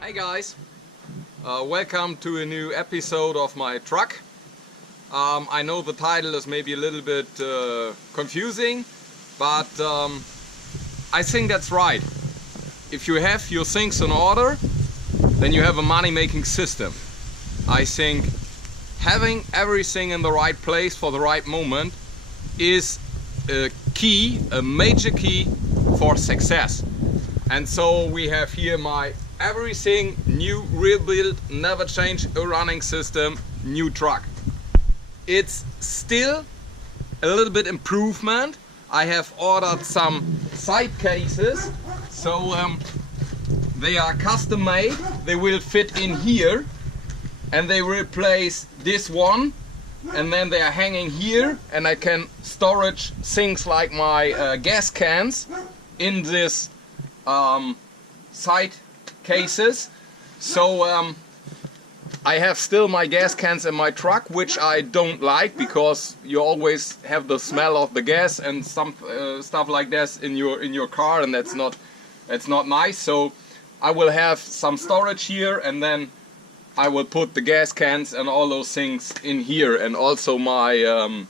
Hey guys, welcome to a new episode of my truck. I know the title is maybe a little bit confusing, but I think that's right. If you have your things in order, then you have a money-making system. I think having everything in the right place for the right moment is a key, a major key for success. And so we have here my everything new, rebuilt, never change, a running system, new truck. It's still a little bit improvement. I have ordered some side cases, so they are custom made. They will fit in here, and they replace this one, and then they are hanging here, and I can storage things like my gas cans in this side cases. So I have still my gas cans in my truck, which I don't like because you always have the smell of the gas and some stuff like this in your car, and that's not nice. So I will have some storage here, and then I will put the gas cans and all those things in here, and also my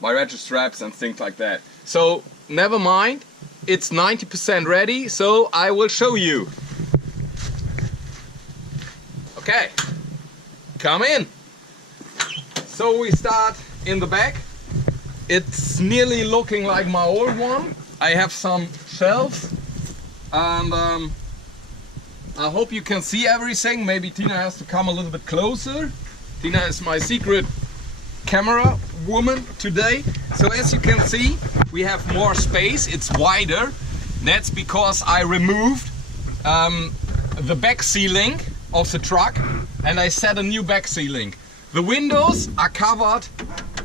my ratchet straps and things like that. So never mind. It's 90% ready, so I will show you. Okay, come in. So we start in the back. It's nearly looking like my old one. I have some shelves, and I hope you can see everything. Maybe Tina has to come a little bit closer. Tina is my secret camera woman today. So as you can see, we have more space. It's wider. That's because I removed the back ceiling of the truck, and I set a new back ceiling. The windows are covered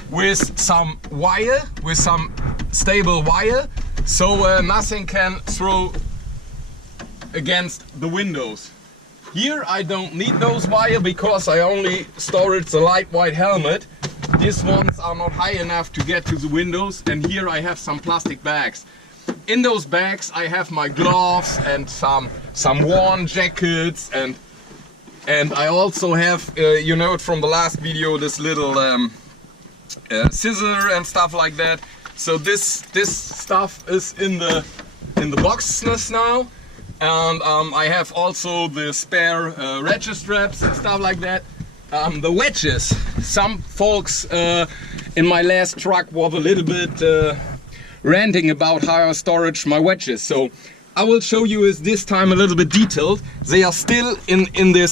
with some wire, with some stable wire, so nothing can throw against the windows. Here I don't need those wire because I only stored the light white helmet. These ones are not high enough to get to the windows, and here I have some plastic bags. In those bags I have my gloves and some worn jackets, and I also have, you know it from the last video, this little scissor and stuff like that. So this stuff is in the boxes now, and I have also the spare ratchet straps and stuff like that. The wedges. Some folks in my last truck was a little bit ranting about how I storage my wedges. So I will show you is this time a little bit detailed. They are still in the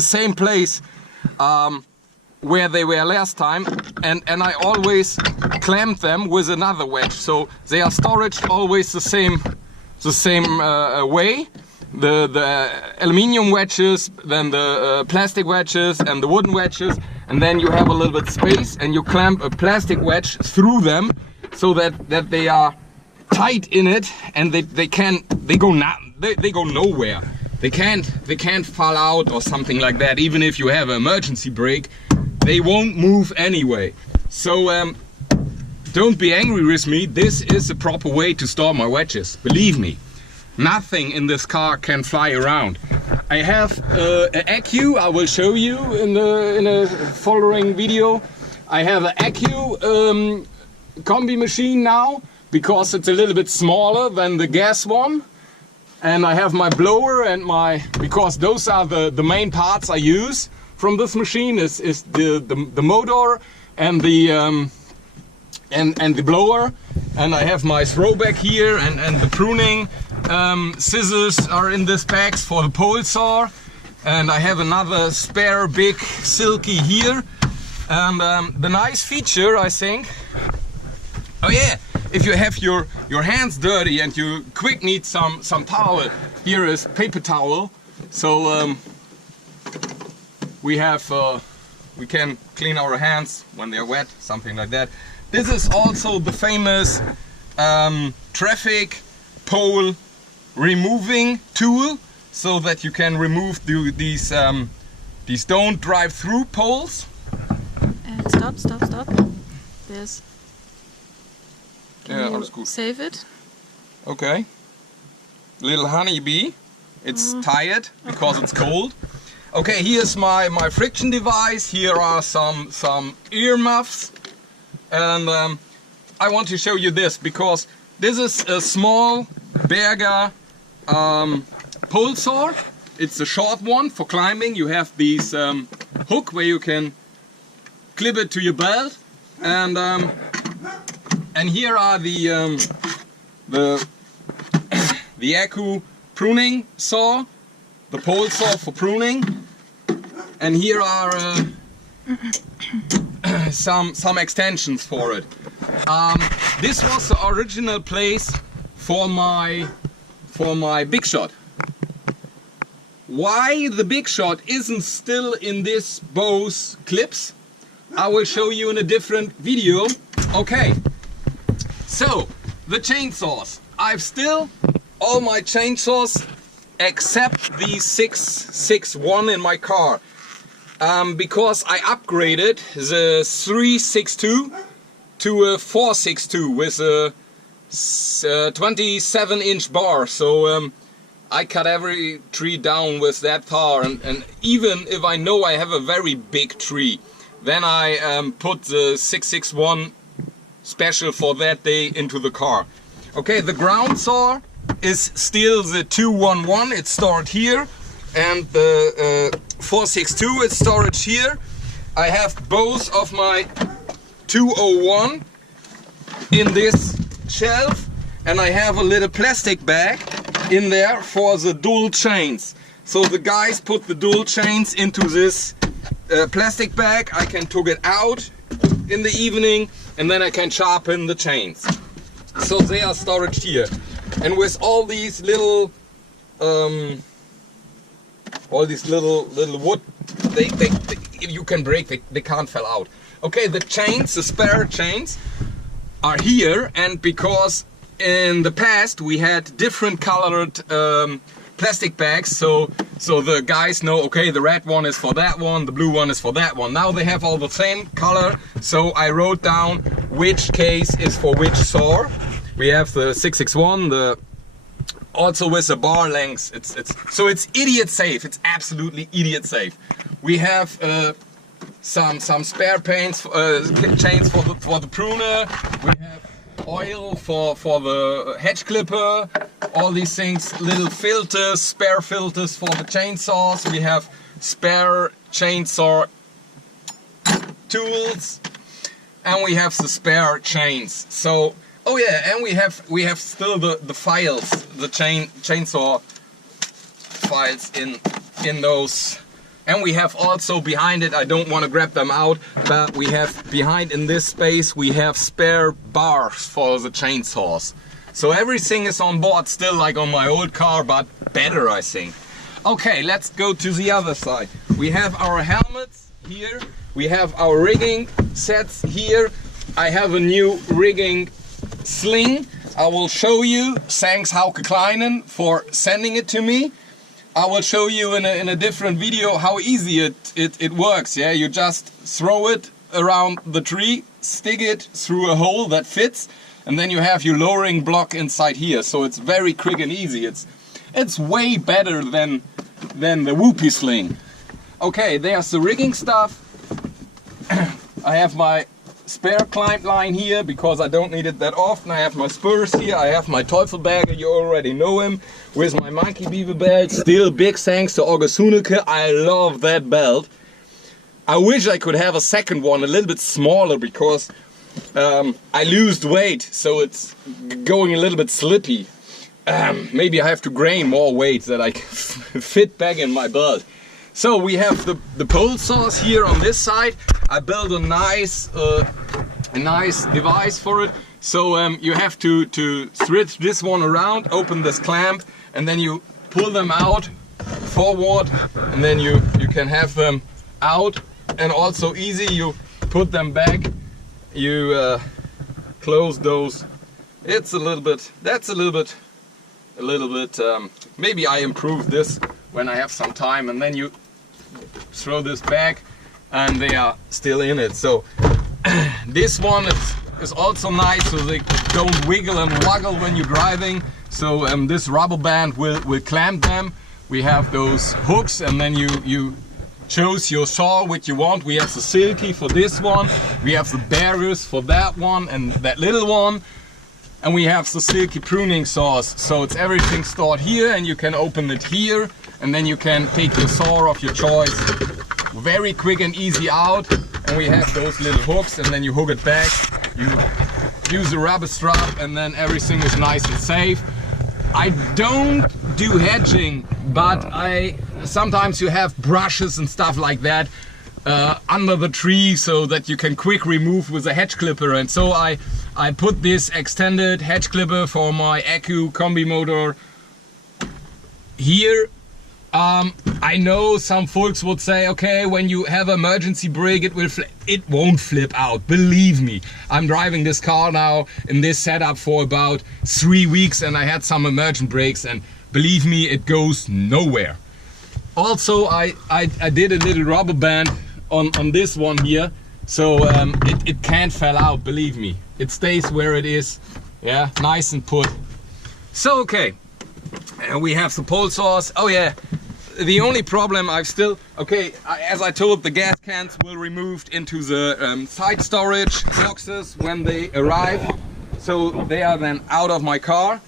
same place where they were last time, and I always clamp them with another wedge. So they are storage always the same way. The aluminium wedges, then the plastic wedges and the wooden wedges, and then you have a little bit space and you clamp a plastic wedge through them so that they are tight in it, and they go nowhere. They can't fall out or something like that. Even if you have an emergency brake, they won't move anyway. So don't be angry with me. This is the proper way to store my wedges. Believe me. Nothing in this car can fly around. I have an ECU. I will show you in a following video. I have an ECU combi machine now because it's a little bit smaller than the gas one, and I have my blower and because those are the main parts I use from this machine is the motor and the blower, and I have my throwback here and the pruning scissors are in this bags for the pole saw, and I have another spare big silky here. And the nice feature, I think, oh yeah, if you have your hands dirty and you quick need some towel, here is paper towel. So we can clean our hands when they're wet, something like that. This is also the famous traffic pole removing tool, so that you can remove these don't drive through poles. Stop. There's. Yeah, alles gut. Save it. Okay. Little honeybee. It's tired because it's cold. Okay, here's my friction device. Here are some earmuffs, and I want to show you this because this is a small Berger pole saw. It's a short one for climbing. You have these hook where you can clip it to your belt, and here are the Accu pruning saw, the pole saw for pruning, and here are some extensions for it. This was the original place for my Big Shot. Why the Big Shot isn't still in this Bose clips, I will show you in a different video. Okay, so the chainsaws. I've still all my chainsaws except the 661 in my car, because I upgraded the 362 to a 462 with a 27-inch bar. So I cut every tree down with that tar, and even if I know I have a very big tree, then I put the 661 special for that day into the car. Okay, the ground saw is still the 211, it's stored here, and the 462 is storage here. I have both of my 201 in this shelf, and I have a little plastic bag in there for the dual chains. So the guys put the dual chains into this plastic bag. I can take it out in the evening, and then I can sharpen the chains. So they are storage here, and with all these little wood, they if you can break, they can't fall out. Okay, the chains, the spare chains, are here, and because in the past we had different colored plastic bags, so the guys know, okay, the red one is for that one, the blue one is for that one. Now they have all the same color, so I wrote down which case is for which saw. We have the 661, also with the bar lengths. So it's idiot safe. It's absolutely idiot safe. We have some spare chains for the pruner. We have oil for the hedge clipper, all these things, little filters, spare filters for the chainsaws. We have spare chainsaw tools, and we have the spare chains. So, oh yeah, and we have still the files, the chainsaw files in those. And we have also behind it, I don't want to grab them out, but we have behind in this space, we have spare bars for the chainsaws. So everything is on board still like on my old car, but better, I think. Okay, let's go to the other side. We have our helmets here. We have our rigging sets here. I have a new rigging sling. I will show you. Thanks Hauke Kleinen for sending it to me. I will show you in a different video how easy it works. Yeah, you just throw it around the tree, stick it through a hole that fits, and then you have your lowering block inside here. So it's very quick and easy. It's way better than the whoopee sling. Okay, there's the rigging stuff. I have my spare climb line here because I don't need it that often. I have my spurs here, I have my Teufelberger, you already know him, with my monkey beaver belt. Still big thanks to August Huneke, I love that belt. I wish I could have a second one, a little bit smaller, because I lost weight, so it's going a little bit slippy. Maybe I have to gain more weight that I can fit back in my belt. So we have the pole saws here on this side. I built a nice device for it. So you have to switch this one around, open this clamp, and then you pull them out forward, and then you can have them out. And also easy, you put them back, you close those. It's a little bit, that's a little bit, maybe I improve this when I have some time, and then you throw this back and they are still in it. So this one is also nice, so they don't wiggle and waggle when you're driving. So this rubber band will clamp them. We have those hooks, and then you choose your saw which you want. We have the silky for this one, we have the barriers for that one and that little one, and we have the silky pruning saws. So it's everything stored here, and you can open it here, and then you can take your saw of your choice very quick and easy out. And we have those little hooks, and then you hook it back, you use a rubber strap, and then everything is nice and safe. I don't do hedging, but sometimes you have brushes and stuff like that under the tree, so that you can quick remove with a hedge clipper. And so I put this extended hedge clipper for my Accu combi motor here. I know some folks would say, okay, when you have emergency brake, it won't flip out. Believe me, I'm driving this car now in this setup for about 3 weeks, and I had some emergent brakes, and believe me, it goes nowhere. Also, I did a little rubber band on this one here, so it can't fall out, believe me. It stays where it is, yeah, nice and put. So, okay, and we have the pole saws. Oh yeah, the only problem as I told, the gas cans will removed into the side storage boxes when they arrive, so they are then out of my car.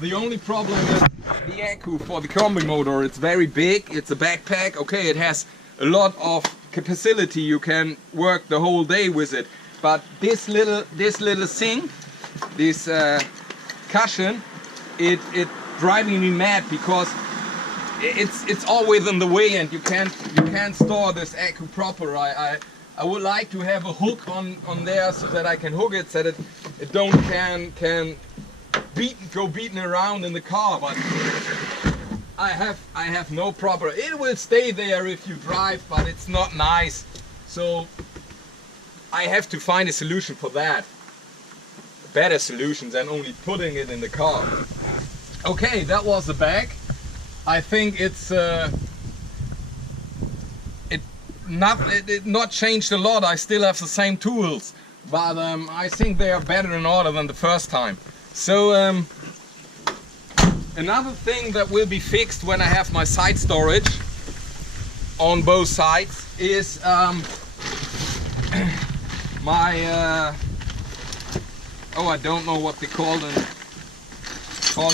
The only problem is the Accu for the combi motor. It's very big, it's a backpack. Okay, it has a lot of capacity, you can work the whole day with it, but this little thing, this cushion, it driving me mad, because it's always in the way, and you can't store this Accu proper. I would like to have a hook on there, so that I can hook it, so that it don't can go beating around in the car. But I have no proper. It will stay there if you drive, but it's not nice. So I have to find a solution for that. A better solution than only putting it in the car. Okay, that was the bag. I think it not changed a lot. I still have the same tools, but I think they are better in order than the first time. So another thing that will be fixed when I have my side storage on both sides is my I don't know what they call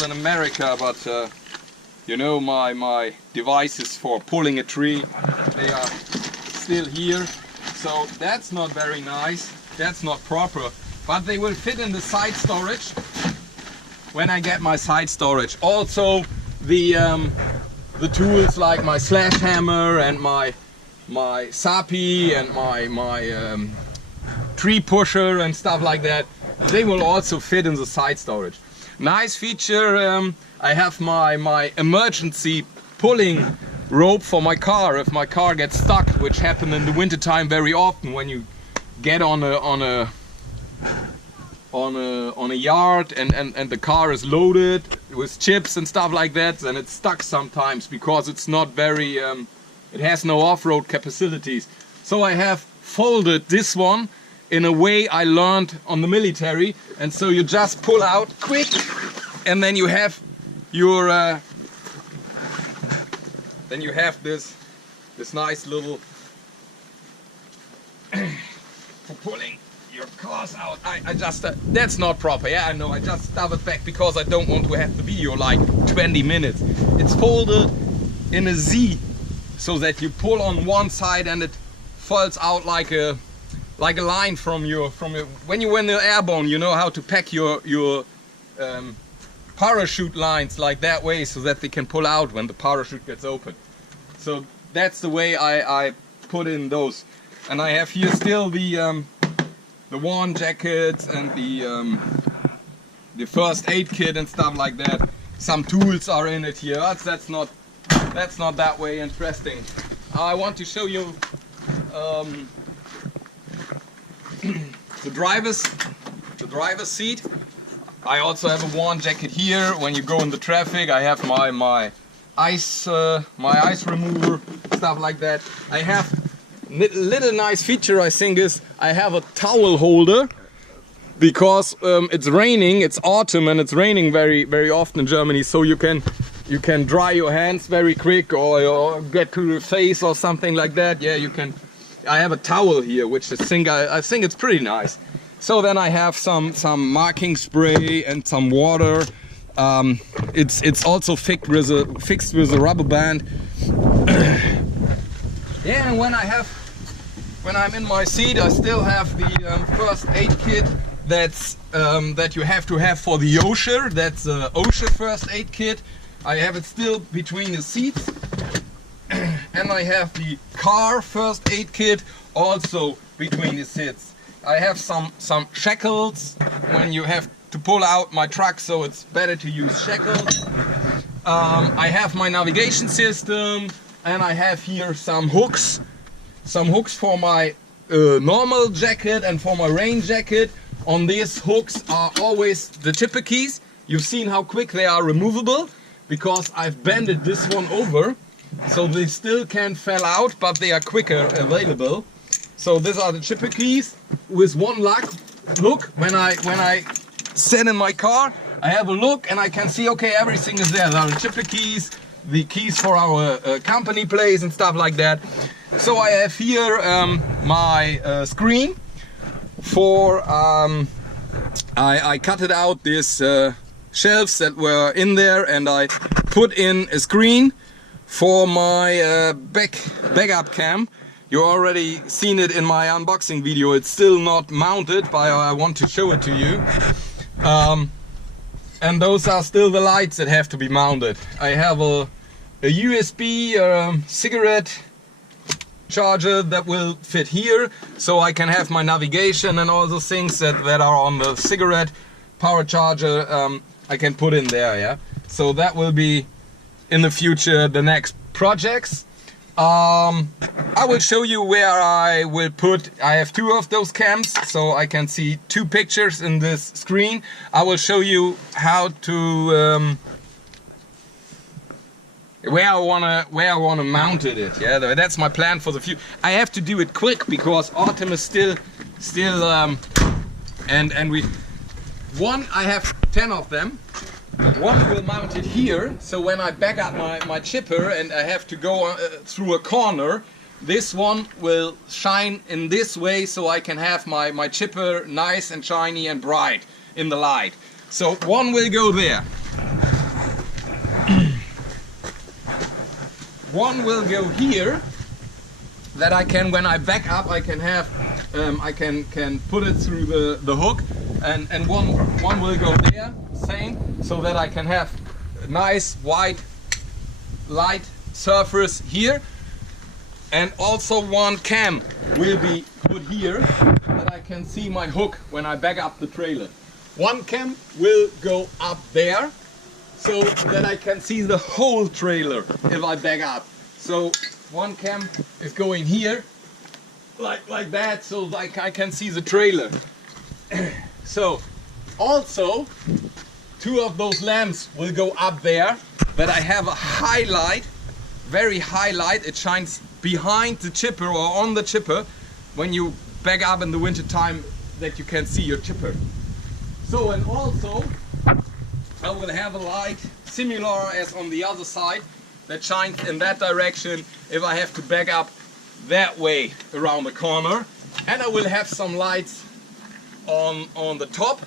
in America, but you know, my devices for pulling a tree, they are still here. So that's not very nice, that's not proper, but they will fit in the side storage when I get my side storage. Also the tools like my slash hammer and my sapi and my tree pusher and stuff like that, they will also fit in the side storage. Nice feature, I have my emergency pulling rope for my car if my car gets stuck, which happens in the winter time very often when you get on a yard and the car is loaded with chips and stuff like that, and it's stuck sometimes because it's not very it has no off-road capacities. So I have folded this one in a way I learned on the military, and so you just pull out quick, and then you have your then you have this nice little for pulling was out. I just, that's not proper. Yeah, I know. I just stuff it back because I don't want to have the video like 20 minutes. It's folded in a Z, so that you pull on one side and it falls out like a line from your when you're airborne. You know how to pack your parachute lines like that way, so that they can pull out when the parachute gets open. So that's the way I put in those. And I have here still the worn jackets and the first aid kit and stuff like that. Some tools are in it here. That's not that way interesting. I want to show you the driver's seat. I also have a worn jacket here. When you go in the traffic, I have my ice remover, stuff like that. I have little nice feature, I think, is I have a towel holder, because it's raining, it's autumn and it's raining very often in Germany, so you can dry your hands very quick, or get to the face or something like that. Yeah, you can. I have a towel here, which I think it's pretty nice. So then I have some marking spray and some water. It's also fixed with a rubber band. Yeah, and when I'm in my seat, I still have the first aid kit that you have to have for the Euch. That's the Euch first aid kit. I have it still between the seats. And I have the car first aid kit also between the seats. I have some shackles when you have to pull out my truck, so it's better to use shackles. I have my navigation system, and I have here some hooks for my normal jacket and for my rain jacket. On these hooks are always the chipper keys. You've seen how quick they are removable, because I've bended this one over, so they still can fall out, but they are quicker available. So these are the chipper keys. With one look, when I sit in my car, I have a look and I can see, okay, everything is there. There are the chipper keys, the keys for our company place and stuff like that. So I have here my screen for I cutted out these shelves that were in there, and I put in a screen for my backup cam. You already seen it in my unboxing video. It's still not mounted, but I want to show it to you. And those are still the lights that have to be mounted. I have a USB cigarette charger that will fit here, so I can have my navigation and all those things that are on the cigarette power charger. I can put in there, yeah. So that will be in the future the next projects. I will show you where I will put. I have two of those cams, so I can see two pictures in this screen. I will show you how to where I wanna mount it. Yeah, that's my plan for the future. I have to do it quick because autumn is still and I have 10 of them. One will mount it here, so when I back up my chipper and I have to go through a corner, this one will shine in this way, so I can have my chipper nice and shiny and bright in the light. So one will go there. One will go here, that I can, when I back up, I can have I can put it through the hook, and one will go there, same, so that I can have a nice white light surface here. And also one cam will be put here, that I can see my hook when I back up the trailer. One cam will go up there, so that I can see the whole trailer if I back up. So one cam is going here, like that, so like I can see the trailer. So also two of those lamps will go up there, that I have a highlight, very high light. It shines behind the chipper or on the chipper when you back up in the winter time, that you can see your chipper. So, and also I will have a light similar as on the other side that shines in that direction if I have to back up that way around the corner. And I will have some lights on the top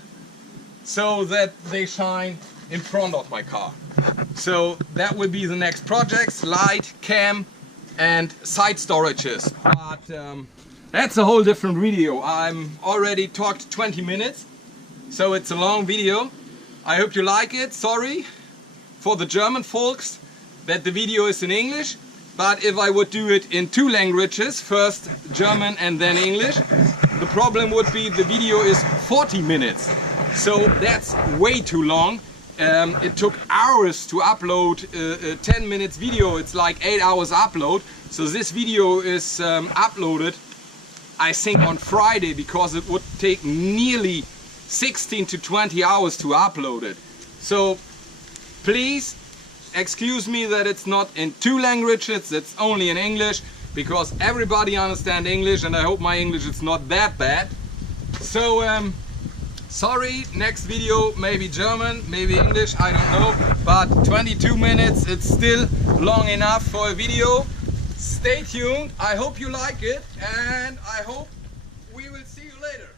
so that they shine in front of my car. So that will be the next projects, light, cam and side storages. But that's a whole different video. I'm already talked 20 minutes, so it's a long video. I hope you like it. Sorry for the German folks that the video is in English, but if I would do it in 2 languages, first German and then English, the problem would be the video is 40 minutes. So that's way too long. It took hours to upload a 10 minutes video. It's like 8 hours upload. So this video is uploaded, I think, on Friday, because it would take nearly 16 to 20 hours to upload it. So please excuse me that it's not in 2 languages, it's only in English, because everybody understands English and I hope my English is not that bad. So sorry, next video maybe German, maybe English, I don't know, but 22 minutes, it's still long enough for a video. Stay tuned, I hope you like it and I hope we will see you later.